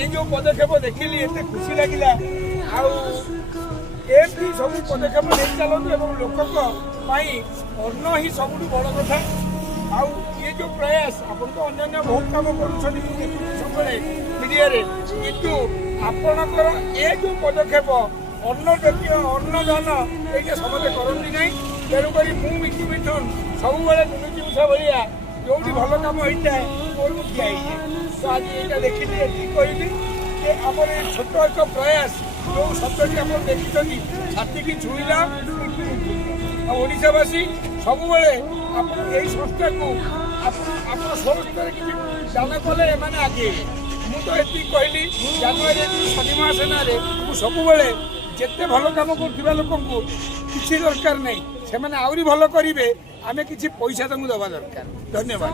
ये जो पदक्षेप देखिली एते खुशी लगिला एमती सब पदक्षेप नहीं चलते लोक अन्न ही सब बड़ कथा आउ ये जो प्रयास अपन तो अन्य बहुत काम कर मीडिया किंतु आपणकर ये जो पदक्षेप अन्न जातीय अन्नदान ये समझे करती ना तेणुक मुझे मिथुन सब दुर्नीति उषा भाया जो भल कम होता है वो ठिया तो आज यहाँ देखिए कहली कि आम छोट एक प्रयास जो सत्यटी आप देखी छाती की छुईला ओडावासी सब यही संस्था को आप स्वस्तर किसी दान कले एम आगे मुझे कहली जानुरी शनि महासेना सब जिते भल कम कर लोक किसी दरकार नहीं से आहरी भल करेंगे आमे किसी पैसा तुमको दबा दरकार। धन्यवाद।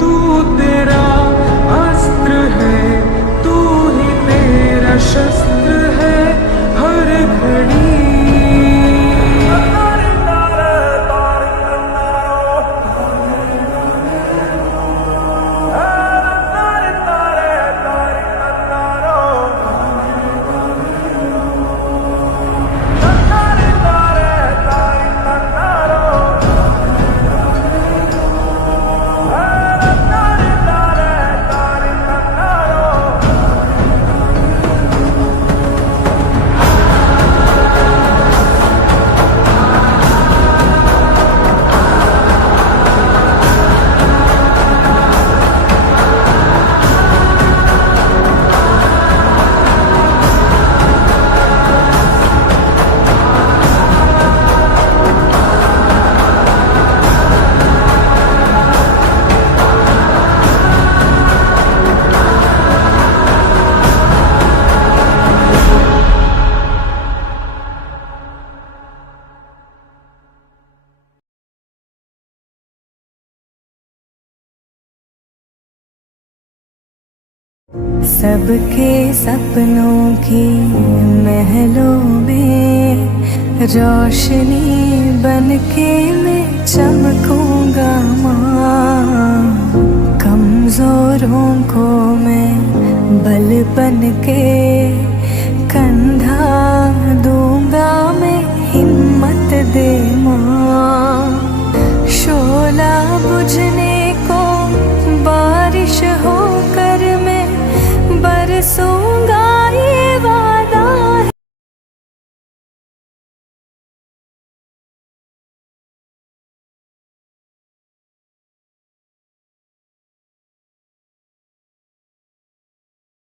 तू तेरा अस्त्र है, तू ही तेरा शस्त्र है हर घड़ी। सबके सपनों की महलों में रोशनी बनके मैं चमकूंगा माँ। कमजोरों को मैं बल बनके कंधा दूंगा मैं, हिम्मत दे माँ। शोला बुझने